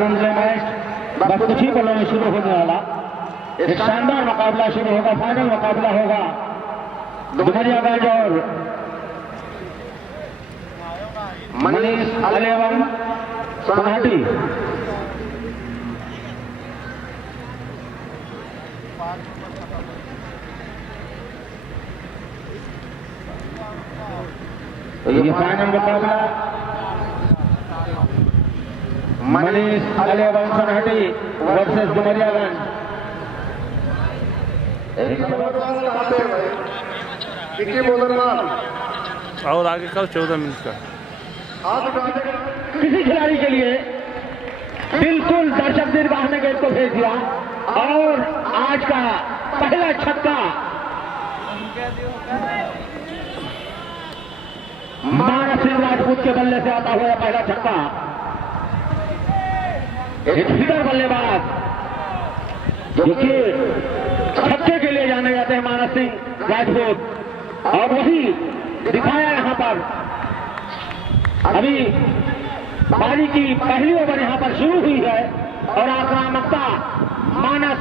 मंजिला मैच बस कुछ ही पलों में शुरू होने वाला। एक शानदार मुकाबला शुरू होगा, फाइनल मुकाबला होगा डुमरियागंज और मनीष अलेवन सोनाटी। ये फाइनल मुकाबला मनीष अलेवन सोनाटी वर्सेस डुमरियागंज। और आगे कल 14 मिनट का किसी खिलाड़ी के लिए बिल्कुल दर्शक निर्वाह ने गेंद को भेज दिया और आज का पहला छक्का मानस सिंह राजपूत के बल्ले से आता हुआ पहला छक्का। एक हिटर बल्लेबाज जो कि छक्के के लिए जाने जाते हैं मानस सिंह राजपूत, और वही दिखाया यहां पर। अभी पारी की पहली ओवर यहां पर शुरू हुई है और आक्रामकता मानस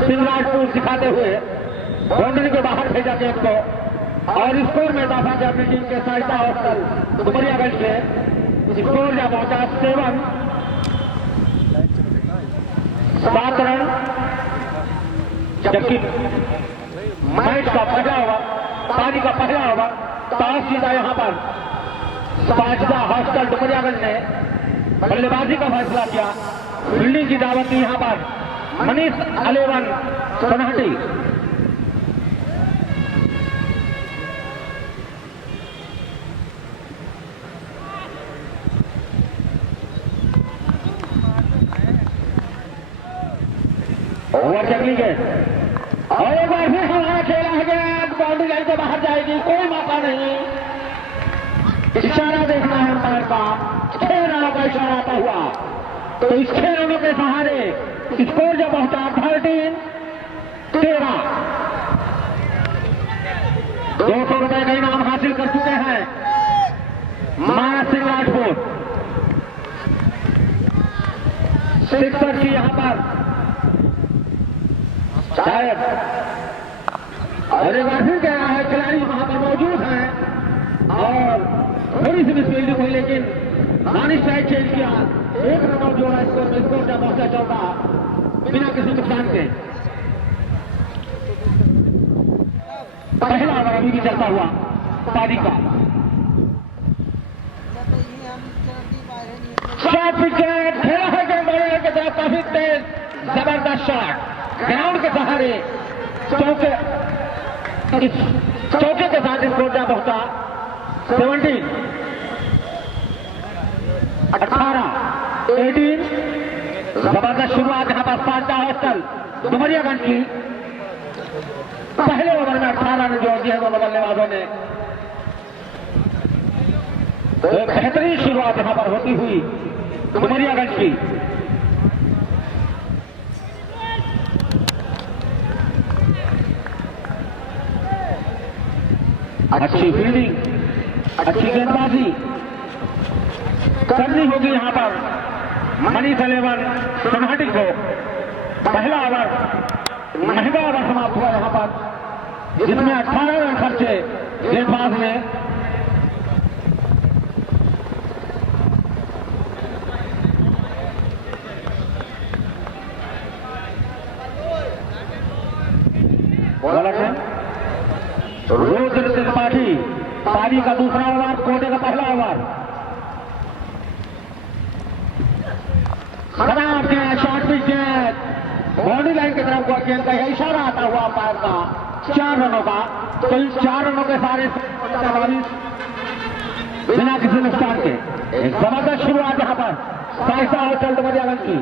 सिंह राजपूत दिखाते हुए बाउंड्री के बाहर भेजा गेंद को, और स्कोर में इजाफा किया अपनी टीम के सहायता हॉस्टल डुमरियागंज के। स्कोर जा पहुंचा 7 रन, जबकि मैच का पहला ओवर, पारी का पहला ओवर टॉस जीता यहां पर साजिदा हॉस्टल डुमरियागंज ने बल्लेबाजी का फैसला किया। फील्डिंग की दावत दी यहां पर मनीष अलेवन सोनाटी। ओवर चली गए और एक बार फिर हमारा खेला है गया, बाउंड्री लाइन से बाहर जाएगी, कोई मौका नहीं। इशारा देखना है अंपायर का, 6 रनों का इशारा आता हुआ। तो इस 6 रनों के सहारे स्कोर जब पहुंचा 13, 200 रुपए का इनाम हासिल कर चुके हैं मानस सिंह राजपूत। सिक्सर की यहां पर शायद अरे बार फिर कह रहा है, खिलाड़ी वहां पर मौजूद हैं और थोड़ी सी मिसफील्डिंग हुई, लेकिन दानिश साइड चेंज किया। 1 रन और जोड़ा स्कोर में, स्कोर का पहुंचा 14 बिना किसी नुकसान के। पहला ओवर अभी भी चलता हुआ पारी का। शॉट विकेट खेला है गेंद बॉलर के तरफ, काफी तेज जबरदस्त शॉट ग्राउंड के सहारे चौके के साथ स्कोर जा पहुंचा 17, 18, 18। जबरदस्त शुरुआत यहां पर साजिदा हॉस्टल डुमरियागंज की। पहले ओवर में 18 रन जोड़ दिए दोनों बल्लेबाजों ने। एक बेहतरीन शुरुआत यहां पर होती हुई डुमरियागंज की। अच्छी फील्डिंग, अच्छी गेंदबाजी करनी होगी यहां पर मनीष अलेवन सोनाटी को। पहला ओवर महंगा ओवर समाप्त हुआ यहां पर, जिसमें 18 रन खर्चे गेंदबाज ने। गलत है। रुद्र त्रिपाठी पारी का दूसरा ओवर, कोटे का पहला ओवर। खराब किया, शॉर्ट विकेट बाउंड्री लाइन की तरफ गेंद का इशारा आता हुआ अंपायर का 4 रनों का। तो इन 4 रनों के सारे बिना किसी नुकसान के एक जबरदस्त शुरुआत यहां पर साजिदा हॉस्टल डुमरियागंज की।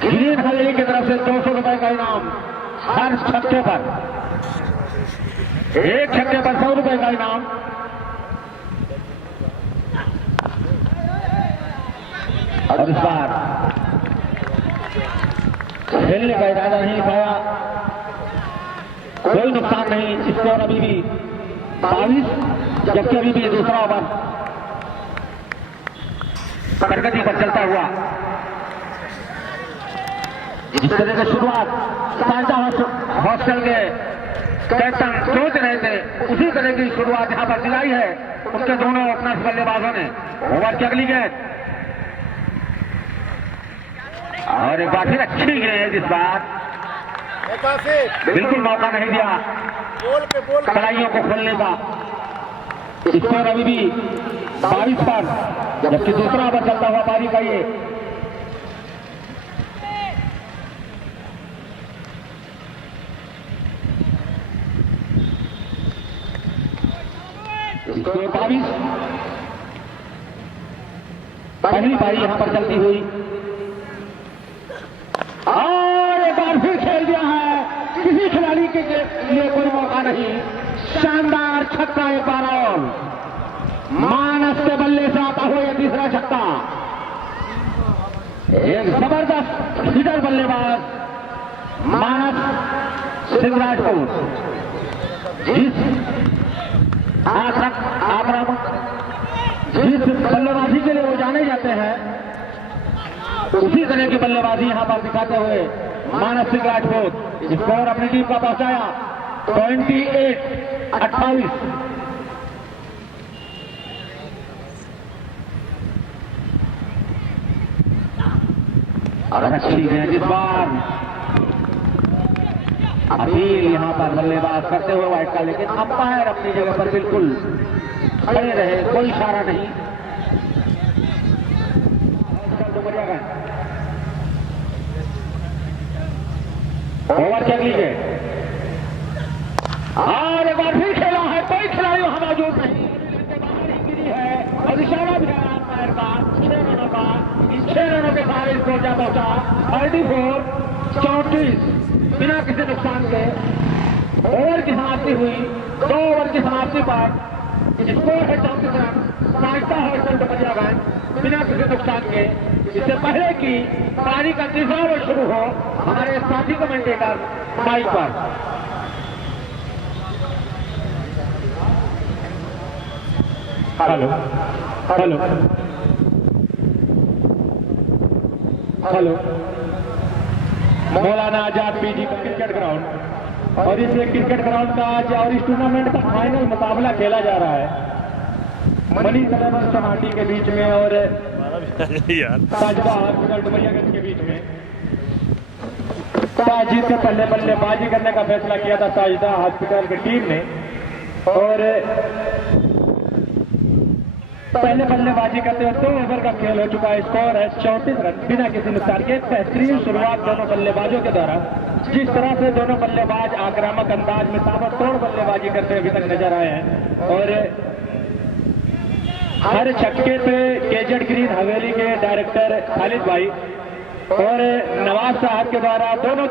ग्रीन हवेली की तरफ से 200 रुपए का इनाम हर छक्के पर, एक छक्के पर 100 रुपए का इनाम। और इस बार खेलने का इरादा नहीं पाया कोई नुकसान नहीं। स्कोर अभी भी 22, जबकि अभी भी दूसरा ओवर प्रगति पर चलता हुआ। जिस तरह की शुरुआत शारजा हॉस्टल के कैप्टन सोच रहे थे, उसी तरह की शुरुआत यहां पर दिलाई है उनके दोनों ओपनर्स बल्लेबाजों ने। ओवर की अगली गेंद और एक बार फिर अच्छी गेंद, इस बार बिल्कुल मौका नहीं दिया कलाइयों को खोलने का। स्कोर अभी भी 22 पर, जबकि दूसरा ओवर चलता हुआ पारी का ये। स्कोर 22, पहली पारी यहां पर चलती हुई और एक बार फिर खेल दिया है। किसी खिलाड़ी के लिए कोई मौका नहीं। शानदार छक्का एक बार और मानस के बल्ले से आता हुआ तीसरा छक्का। एक जबरदस्त हिटर बल्लेबाज मानस सिंह राजपूत, जिस आक्रामक जिस बल्लेबाजी के लिए वो जाने जाते हैं, उसी तरह की बल्लेबाजी यहां पर दिखाते हुए मानस सिंह राजपूत स्कोर अपनी टीम का पहुंचाया 28-28। और अच्छी गेंद इस बार। अपील यहां पर बल्लेबाज करते हुए वाइट का, लेकिन अंपायर अपनी जगह पर बिल्कुल खड़े रहे, कोई इशारा नहीं। ओवर की अगली गेंद और एक बार फिर खेला है, कोई खिलाड़ी वहां मौजूद नहीं, बाहर ही गिरी है और इशारा भी है अंपायर का 6 रनों का। इन 6 रनों के सारे स्कोर जा पहुंचा 34 बिना किसी नुकसान के। ओवर की समाप्ति हुई, 2 ओवर की समाप्ति पर स्कोर है 34 रन। साइता हॉस्टल डुमरियागंज बिना किसी नुकसान के। इससे पहले कि पारी का तीसरा ओवर शुरू हो, हमारे साथी कमेंटेटर माइक पर। Hello hello hello. मौलाना आजाद पीजी का क्रिकेट ग्राउंड, और इस क्रिकेट ग्राउंड का आज और इस टूर्नामेंट का फाइनल मुकाबला खेला जा रहा है मनी तलेबर समाटी के बीच में और ताजबा हॉस्पिटल डुमरियागंज के बीच में। टॉस जीत के पहले बल्लेबाजी करने का फैसला किया था ताजदा हॉस्पिटल की टीम ने, और पहले बल्लेबाजी करते हुए 2 ओवर का खेल हो चुका है। स्कोर है 34 रन बिना किसी नुकसान के। बेहतरीन शुरुआत दोनों बल्लेबाजों के द्वारा, जिस तरह से दोनों बल्लेबाज आक्रामक अंदाज में ताबड़तोड़ बल्लेबाजी करते अभी तक नजर आए हैं। और हर छक्के पे केजेड ग्रीन हवेली के डायरेक्टर खालिद भाई और नवाज साहब के द्वारा दोनों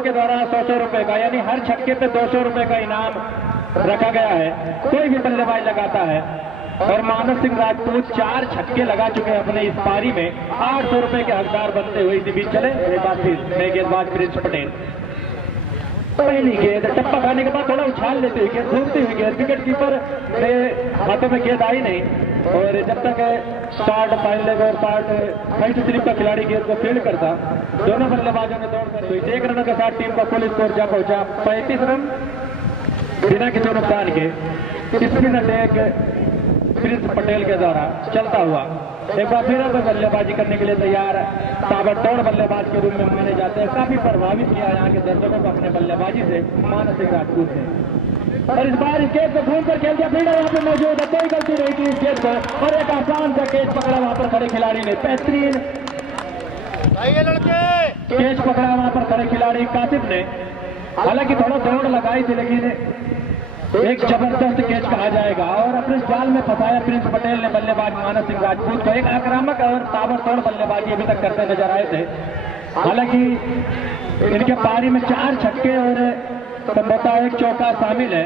के द्वारा 100 रुपए का, यानी हर छक्के पे 200 रुपए का इनाम रखा गया है, कोई भी बल्लेबाज लगाता है। और मानस सिंह राजपूत 4 छक्के लगा चुके हैं अपने इस पारी में, 800 रुपए के हकदार बनते हुए इसी बीच चले। एक बार फिर नए गेंदबाज प्रिंस पटेल, पहली गेंद टप्पा खाने के बाद थोड़ा उछाल लेते हुए गेंद, घूमती हुई गेंद, विकेट कीपर के हाथों में गेंद आई नहीं, और जब तक स्टार्ट फाइन लेग और स्टार्ट फर्स्ट स्लिप का खिलाड़ी गेंद को फील्ड करता, दोनों बल्लेबाजों ने दौड़ कर 1 रनों के साथ टीम का कुल स्कोर जा पहुंचा 35 रन बिना किसी नुकसान के। स्पिन अटैक प्रिंस पटेल के द्वारा चलता हुआ एक बार फिर बल्लेबाजी करने के लिए तैयार, ताबड़तोड़ बल्लेबाज के रूप में माने जाते हैं। काफी प्रभावित किया यहाँ के दर्शकों को अपने बल्लेबाजी से मानस सिंह राजपूत ने, और इस बार इस गेंद को घूम कर खेल दिया। फील्डर वहां पे मौजूद है, कोई गलती नहीं की इस गेंद को, और एक आसान सा कैच पकड़ा वहां पर खड़े खिलाड़ी ने। बेहतरीन कैच पकड़ा वहां पर खड़े खिलाड़ी कासिफ ने। हालांकि थोड़ा दौड़ लगाई थी, लेकिन एक जबरदस्त कैच कहा जाएगा, और अपने जाल में फंसाया प्रिंस पटेल ने बल्लेबाज मानस सिंह राजपूत को। एक आक्रामक और ताबड़तोड़ बल्लेबाजी अभी तक करते नजर आए थे। हालांकि इनके पारी में 4 छक्के और संभवतः 1 चौका शामिल है।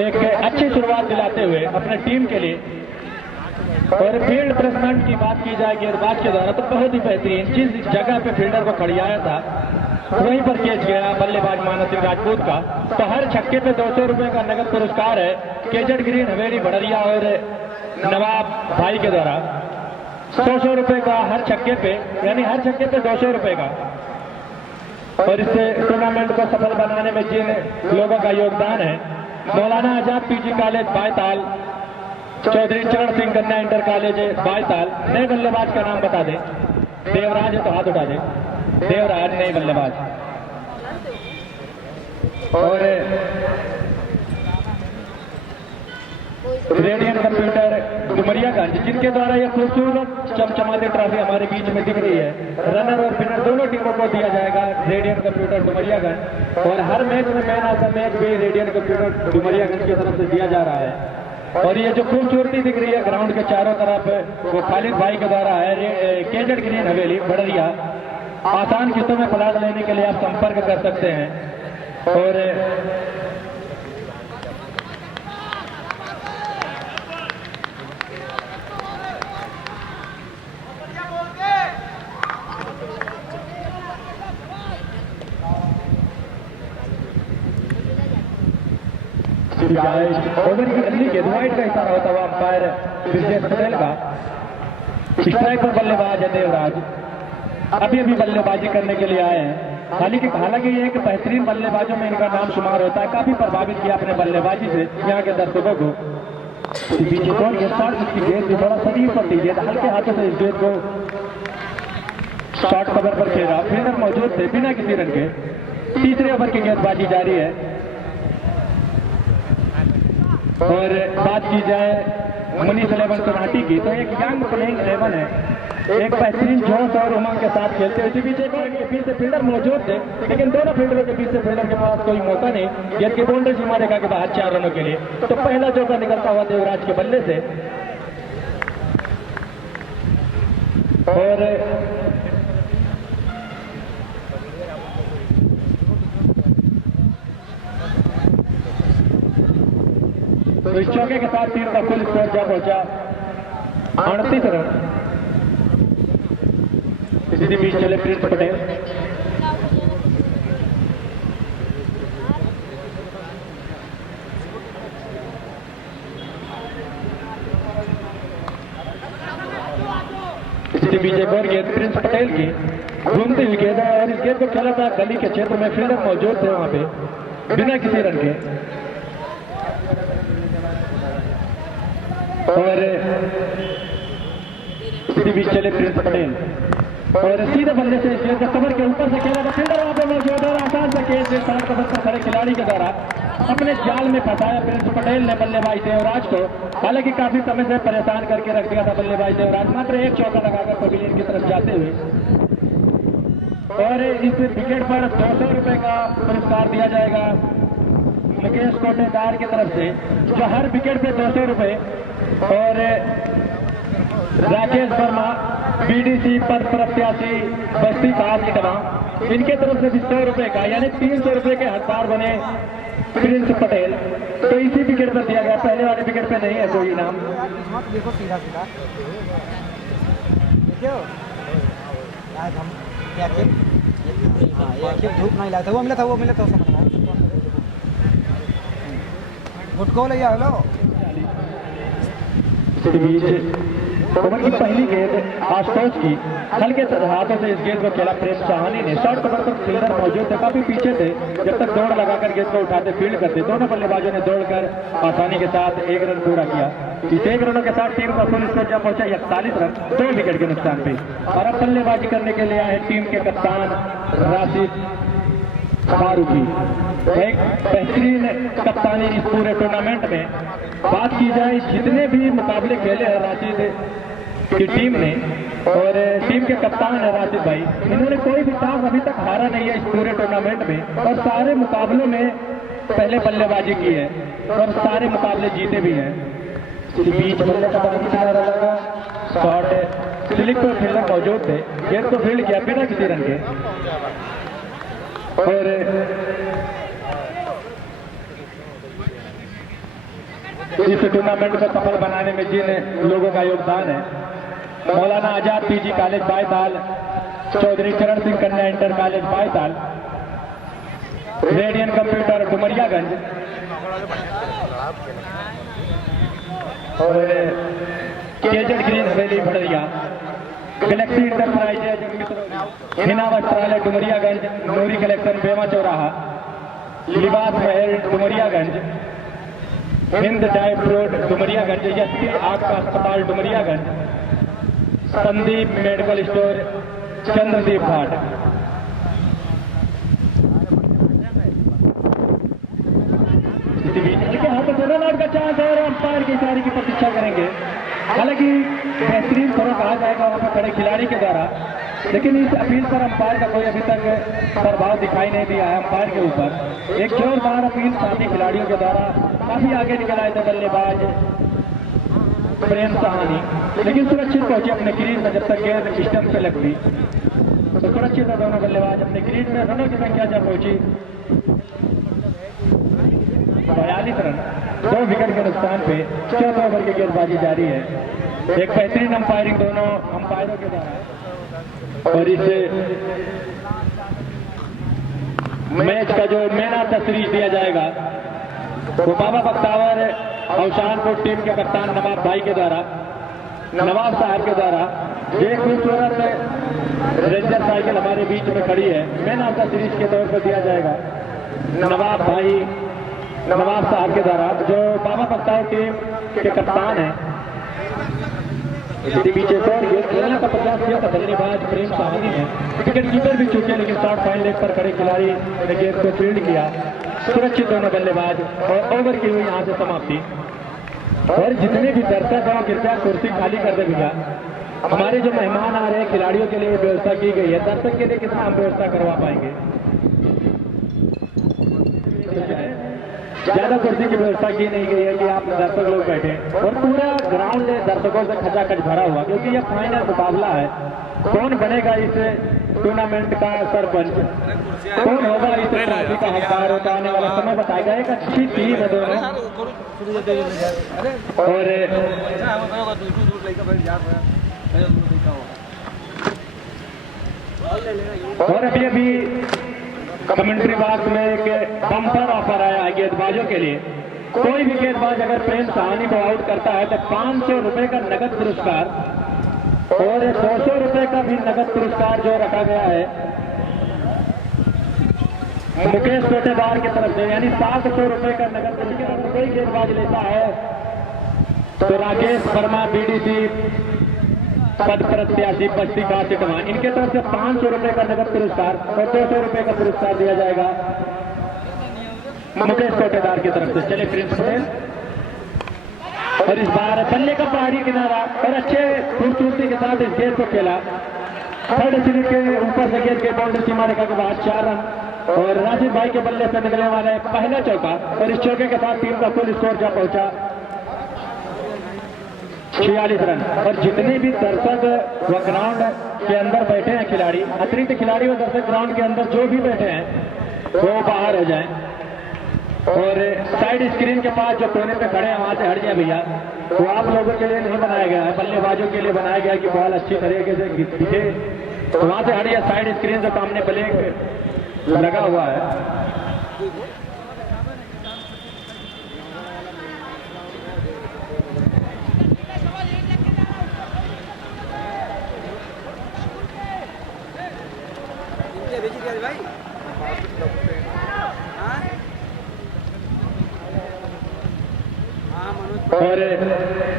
एक अच्छी शुरुआत दिलाते हुए अपने टीम के लिए। और फील्ड प्लेसमेंट की बात की जाए गेंदबाज के द्वारा, तो बहुत ही बेहतरीन, जिस जगह पे फील्डर को खड़ियाया था वहीं पर कैच गया बल्लेबाज मानस सिंह राजपूत का। तो हर छक्के पे 200 रुपए का नगद पुरस्कार है केजट ग्रीन हवेली भड़रिया और नवाब भाई के द्वारा। 100 रुपए का हर छक्के पे, यानी हर छक्के पे 200 रुपए का। और इस टूर्नामेंट को सफल बनाने में जिन लोगों का योगदान है, Maulana Azad PG college Baital, Chaudhary Charan Singh Kanya inter college बायताल। नए बल्लेबाज का नाम बता दे। देवराज है तो हाथ उठा दे। देवराज नए बल्लेबाज। और रेडियन कंप्यूटर डुमरियागंज, जिनके द्वारा यह खूबसूरत चमचमाती ट्रॉफी हमारे बीच में दिख रही है। रनर और विनर दोनों टीमों को दिया जाएगा रेडियन कंप्यूटर डुमरियागंज। और हर मैच में मैन ऑफ द मैच भी रेडियन कंप्यूटर डुमरियागंज की तरफ से दिया जा रहा है। और ये जो खूबसूरती दिख रही है ग्राउंड के चारों तरफ, वो खालिद भाई के द्वारा है। केजट ग्रीन हवेली भड़रिया। आसान किस्तों में प्लाट लेने के लिए आप संपर्क कर सकते हैं। और ओवर की गली के वाइड का इशारा होता हुआ अंपायर ब्रिजेश पटेल का। स्ट्राइक पर बल्लेबाज है देवराज, अभी अभी बल्लेबाजी करने के लिए आए हैं। हालांकि ये एक बेहतरीन बल्लेबाजों में इनका नाम शुमार होता है। काफी प्रभावित किया अपने बल्लेबाजी से यहाँ के दर्शकों को। पीछे कौन गेंदबाज उसकी गेंद भी थोड़ा शरीर पर दीजिए, हल्के हाथों से इस गेंद को शॉर्ट कवर पर खेला। फील्डर मौजूद थे बिना किसी रन के। तीसरे ओवर की गेंदबाजी जारी है। और बात की जाए मनीष 11 सोनाटी की, तो एक यंग प्लेइंग 11 है। एक बेहतरीन जोश और उमंग के साथ खेलते हुए पीछे के बीच से फील्डर मौजूद थे, लेकिन दोनों फील्डरों के बीच से फील्डर के पास कोई मौका नहीं। गेंद की बाउंड्री सीमा रेखा के बाहर 4 रनों के लिए। तो पहला चौका निकलता हुआ देवराज के बल्ले से। और तो इस चौके के साथ टीम का कुल स्कोर जा पहुंचा 38 रन। इसी बीच चले प्रिंस पटेल। इसी बीच एक और गेंद प्रिंस पटेल की घूमती हुई गेंद है। और इस गेंद को खेला था गली के क्षेत्र में। फील्डर मौजूद थे वहां पे बिना किसी रन के। और इसी बीच चले प्रिंस पटेल और सीधे बल्ले से गेंद को कवर के ऊपर से खेला था। फील्डर वहां पे मौजूद और आसान से गेंद सड़क कवर पर खड़े खिलाड़ी के द्वारा अपने जाल में फंसाया प्रिंस पटेल ने बल्लेबाज देवराज को। हालांकि काफी समय से परेशान करके रख दिया था बल्लेबाज देवराज। मात्र एक चौका लगाकर पवेलियन की तरफ जाते हुए। और इस विकेट पर 200 रुपए का पुरस्कार दिया जाएगा मुकेश कोटेदार की तरफ से, जो हर विकेट पे 200 रुपए। और राकेश वर्मा बीडीसी पद प्रत्याशी बस्ती खास इटवा, इनके तरफ से भी 100 रुपए का, यानी 300 रुपए के हकदार बने प्रिंस पटेल। तो इसी विकेट पर दिया गया, पहले वाले विकेट पे नहीं है कोई इनाम। देखो सीधा सीधा देखियो आज हम धूप नहीं लाया था। वो मिला था गुटको ले आओ लो। ओवर की पहली गेंद आशुतोष की हल्के हाथों से इस गेंद को खेला प्रेम साहनी ने। शॉर्ट कवर पर फील्डर मौजूद थे, काफी पीछे थे। जब तक दौड़ लगाकर गेंद को उठाते फील्ड करते, दोनों बल्लेबाजों ने दौड़कर आसानी के साथ 1 रन पूरा किया। इस 1 रनों के साथ टीम का कुल स्कोर जब पहुंचा 41 रन 2 विकेट के नुकसान पे। और अब बल्लेबाजी करने के लिए आए टीम के कप्तान राशिद फारूकी। एक बेहतरीन कप्तानी इस पूरे टूर्नामेंट में। बात की जाए जितने भी मुकाबले खेले हैं राशिद की टीम ने, और टीम के कप्तान है राशिद भाई, इन्होंने कोई भी टॉस अभी तक हारा नहीं है इस पूरे टूर्नामेंट में। और सारे मुकाबलों में पहले बल्लेबाजी की है और सारे मुकाबले जीते भी हैं। बीच बल्ले का बाकी किनारा लगा, शॉट स्लिप पर फील्डर मौजूद थे, गेंद को फील्ड किया बिना किसी रन के। और इस टूर्नामेंट को सफल बनाने में जिन लोगों का योगदान है, Maulana Azad PG college Baital, Chaudhary Charan Singh Kanya inter college Baital, radian computer Dumariyaganj और KZ green Haveli Bhadariya, galaxy enterprises Hina Vastralaya Dumariyaganj, Noori collection Bema Chauraha, Libas Mahal Dumariyaganj, Hind type road Dumariyaganj, यस्ती आग का अस्पताल डुमरियागंज, संदीप मेडिकल स्टोर चंद्रदीप घाट। यहाँ पर दोनों नाट का चांस है और अंपायर की इशारे की प्रतीक्षा करेंगे। हालांकि बेहतरीन थोड़ा कहा जाएगा वहाँ पर खड़े खिलाड़ी के द्वारा, लेकिन इस अपील पर अंपायर का कोई अभी तक प्रभाव दिखाई नहीं दिया है। अंपायर के ऊपर एक जोरदार अपील साथी खिलाड़ियों के द्वारा काफी आगे निकल आए थे बल्लेबाज प्रेम सहानी, लेकिन सुरक्षित पहुंचे अपने क्रीज में। जब तक गेंद स्टंप पे लगती तो सुरक्षित है दोनों बल्लेबाज अपने क्रीज में। रनों की संख्या जब पहुंची 42 रन, 2 विकेट के नुकसान पे 14 ओवर की गेंदबाजी जारी है। एक बेहतरीन अंपायरिंग दोनों अंपायरों के द्वारा। और इस मैच का जो मैन ऑफ द सीरीज दिया जाएगा वो बाबा बख्तावर अवसानपुर टीम के कप्तान नवाब भाई के द्वारा, नवाब साहब के द्वारा। ये खूबसूरत रेंजर साइकिल हमारे बीच में खड़ी है, मैन ऑफ द सीरीज के तौर पर दिया जाएगा नवाब भाई नवाब साहब के द्वारा, जो बाबा बख्तावर टीम के कप्तान है। इसके पीछे खेलने का प्रयास किया था बल्लेबाज प्रेम साहनी ने, विकेट कीपर भी चूके, लेकिन शॉर्ट फाइन लेग पर खड़े खिलाड़ी ने गेंद को फील्ड किया। सुरक्षित दोनों बल्लेबाज और ओवर की हुई यहाँ से समाप्ति। और जितने भी दर्शक हैं कृपया कुर्सी खाली कर दे भैया। हमारे जो मेहमान आ रहे हैं खिलाड़ियों के लिए व्यवस्था की गई है, दर्शक के लिए कितना हम व्यवस्था करवा पाएंगे? ज्यादा कुर्सी की व्यवस्था की नहीं गई है कि आप दर्शक लोग बैठे, और पूरा ग्राउंड दर्शकों से खचाखच भरा हुआ, क्योंकि यह फाइनल मुकाबला है। कौन बनेगा इस टूर्नामेंट का सरपंच, कौन होगा इस ट्रॉफी का हकदार, होता आने वाला समय बताएगा। एक अच्छी टीम है दोनों, और अभी कमेंट्री बॉक्स में एक बम्पर ऑफर आया है गेंदबाजों के लिए। कोई भी गेंदबाज अगर प्रेम सहानी को आउट करता है तो 500 रुपए का नगद पुरस्कार और 200 रुपए का भी नगद पुरस्कार जो रखा गया है मुकेश कोटेदार की तरफ से, यानी 700 रुपए का नगद पुरस्कार। अगर कोई गेंदबाज लेता है तो राकेश वर्मा बीडीसी पद प्रत्याशी बस्ती का सिटवान, इनके तरफ से 500 रुपए का नगद पुरस्कार और 200 रुपए का पुरस्कार दिया जाएगा मुकेश कोटेदार की तरफ से। चले प्रिंस पटेल, और इस बार बल्ले का पहाड़ी किनारा और अच्छे खूबसूरती के साथ इस गेंद को खेला। थर्ड सीरीज के ऊपर से गेंद के बाउंड्री सीमा रेखा के बाद 4 रन, और राजीव भाई के बल्ले से निकलने वाला है पहला चौका, और इस चौके के साथ टीम का कुल स्कोर जा पहुंचा 46 रन। और जितने भी दर्शक व ग्राउंड के अंदर बैठे हैं खिलाड़ी, अतिरिक्त खिलाड़ी व दर्शक ग्राउंड के अंदर जो भी बैठे हैं वो बाहर हो जाएं, और साइड स्क्रीन के पास जो कोने पे खड़े हैं वहां से हट जाए भैया। वो आप लोगों के लिए नहीं बनाया गया है, बल्लेबाजों के लिए बनाया गया कि बॉल अच्छी तरीके से दिखे, तो वहां से हट जाए। साइड स्क्रीन जो सामने ब्लैक लगा हुआ है। और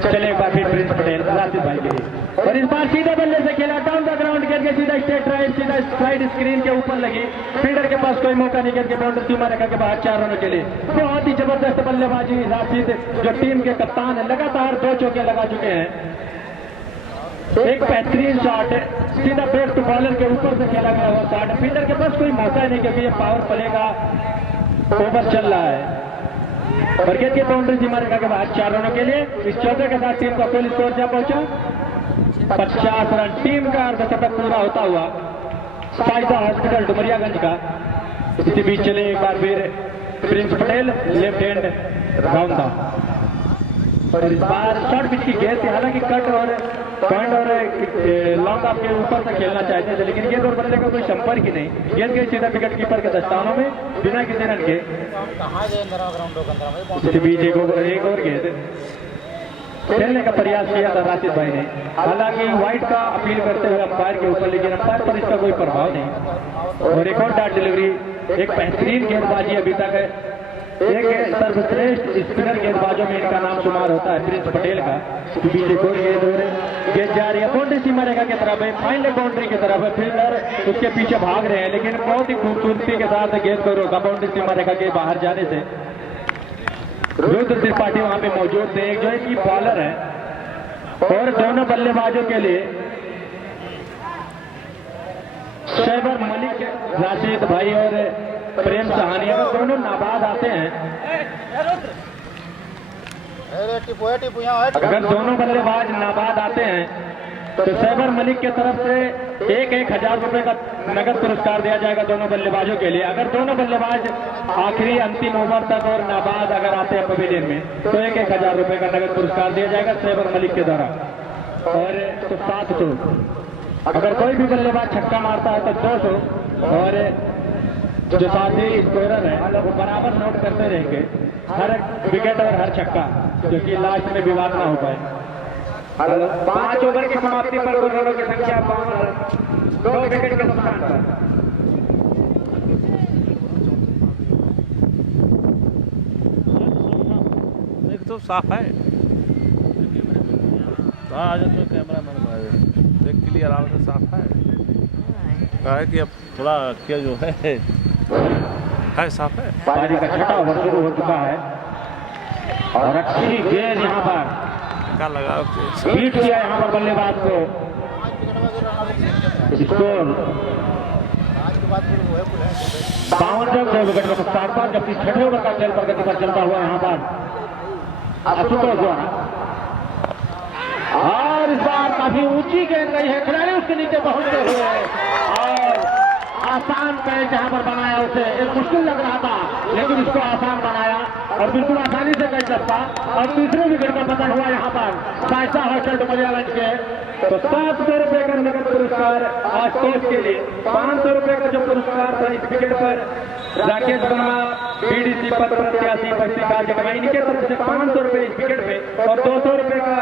चले बाकी प्रिंस पटेल राशिद भाई के लिए, और इस बार सीधे बल्ले से खेला डाउन द ग्राउंड करके सीधा स्ट्रेट राइट, सीधा साइड स्क्रीन के ऊपर लगी। फील्डर के पास कोई मौका नहीं करके बाउंड्री सीमा रेखा के बाहर 4 रनों के लिए। बहुत ही जबरदस्त बल्लेबाजी राशिद, जो टीम के कप्तान है, लगातार 2 चौके लगा चुके हैं। एक बेहतरीन शॉट सीधा बैक टू बॉलर के ऊपर से खेला गया हुआ शॉट। फील्डर के पास कोई मौका नहीं क्योंकि ये पावर प्ले का ओवर चल रहा है। और गेंद के बाउंड्री सीमा रेखा के बाद 4 रनों के लिए इस चौके के साथ टीम का कुल स्कोर जा पहुंचा 50 रन। टीम का अर्धशतक पूरा होता हुआ साइदा हॉस्पिटल डुमरियागंज का। इसी बीच चले एक बार फिर Prince Patel left hand round और इस बार शॉर्ट पिच की गेंद थी, हालांकि कट और पॉइंट और लॉन्ग ऑफ के ऊपर से खेलना चाहते थे, लेकिन गेंद और बल्ले का कोई संपर्क ही नहीं। गेंद गई सीधा विकेट कीपर के दस्तानों में बिना किसी रन के। इसके बीच एक और गेंद खेलने का प्रयास किया था राशिद भाई ने, हालांकि वाइड का अपील करते हुए अंपायर के ऊपर, लेकिन अंपायर पर इसका कोई प्रभाव नहीं। और एक और डॉट डिलीवरी, एक बेहतरीन गेंदबाजी अभी तक है। एक सर्वश्रेष्ठ स्पिनर गेंदबाजों में इनका नाम शुमार होता है प्रिंस पटेल का। बीच एक और गेंद जा रही है बाउंड्री सीमा रेखा की तरफ है, फाइनल बाउंड्री की तरफ है। फील्डर उसके पीछे भाग रहे हैं, लेकिन बहुत ही खूबसूरती के साथ गेंद को रोका बाउंड्री सीमा रेखा के बाहर जाने से। रुद्र त्रिपाठी वहां पे मौजूद थे, जो कि बॉलर है। और दोनों बल्लेबाजों के लिए शैबर मलिक, राशिद भाई और प्रेम सहानी, अगर दोनों नाबाद आते हैं, अगर दोनों बल्लेबाज नाबाद आते हैं तो शैबर मलिक के तरफ से 1,000 रुपए का नगद पुरस्कार दिया जाएगा दोनों बल्लेबाजों के लिए। अगर दोनों बल्लेबाज आखिरी अंतिम ओवर तक और नाबाद अगर आते हैं पवेलियन में तो 1,000 रुपए का नगद पुरस्कार दिया जाएगा शैबर मलिक के द्वारा। और तो 700, अगर कोई भी बल्लेबाज छक्का मारता है तो 200, और जो साथी स्कोरर है वो बराबर नोट करते रहेंगे हर विकेट और हर छक्का, जो कि लास्ट में विवाद ना हो पाए। 5 ओवर की समाप्ति पर रनों की संख्या 52, 2 विकेट के नुकसान पर। एक तो साफ है, हाँ आज तो कैमरा मैन देख क्लियर आराम से साफ है। कहा है कि अब थोड़ा क्या जो है साफ है। पारी का छठा ओवर शुरू हो चुका है और अच्छी गेंद यहाँ पर क्या लगा बीट किया यहाँ पर बल्लेबाज को। स्कोर 52 रन, 2 विकेट का नुकसान पर, जबकि छठे ओवर का खेल प्रगति पर चलता हुआ यहाँ पर आशुतोष द्वारा। और इस बार काफी ऊंची गेंद गई है, खिलाड़ी उसके नीचे पहुंचते हुए और आसान कैच जहां पर बनाया उसे। एक मुश्किल लग रहा था लेकिन उसको आसान बनाया और बिल्कुल आसानी से कैच लगता। और तीसरे विकेट का पतन हुआ यहाँ पर साइसा हॉस्टल डुमरियागंज के। तो 700 रुपए का नगद पुरस्कार आशुतोष के लिए। 500 रुपए का जो पुरस्कार था इस विकेट पर राकेश वर्मा बीडीसी पद प्रत्याशी बस्तीकार के बनाई के तरफ से 500 रुपए इस विकेट पे, और 200 रुपए का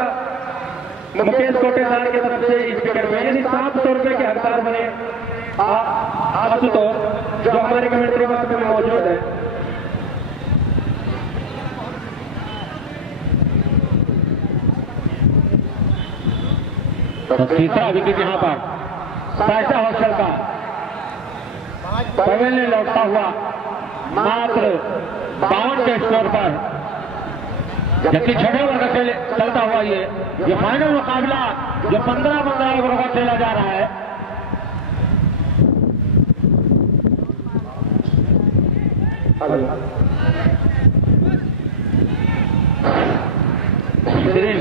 मुकेश कोटेदार की तरफ से इस विकेट पे, यानी 700 रुपए के हकदार बने आशुतोष, जो हमारे कमेंट्री बॉक्स में मौजूद है। तो तीसरा विकेट यहाँ पर साइसा हॉस्टल का पवेल ने लौटता हुआ मात्र 52 के स्कोर पर, जबकि छठे ओवर का खेल चलता हुआ ये फाइनल मुकाबला जो 15 ओवर का खेला जा रहा है।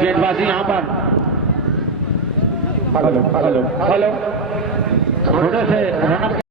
गेंदबाजी यहाँ पर हेलो थोड़े से रन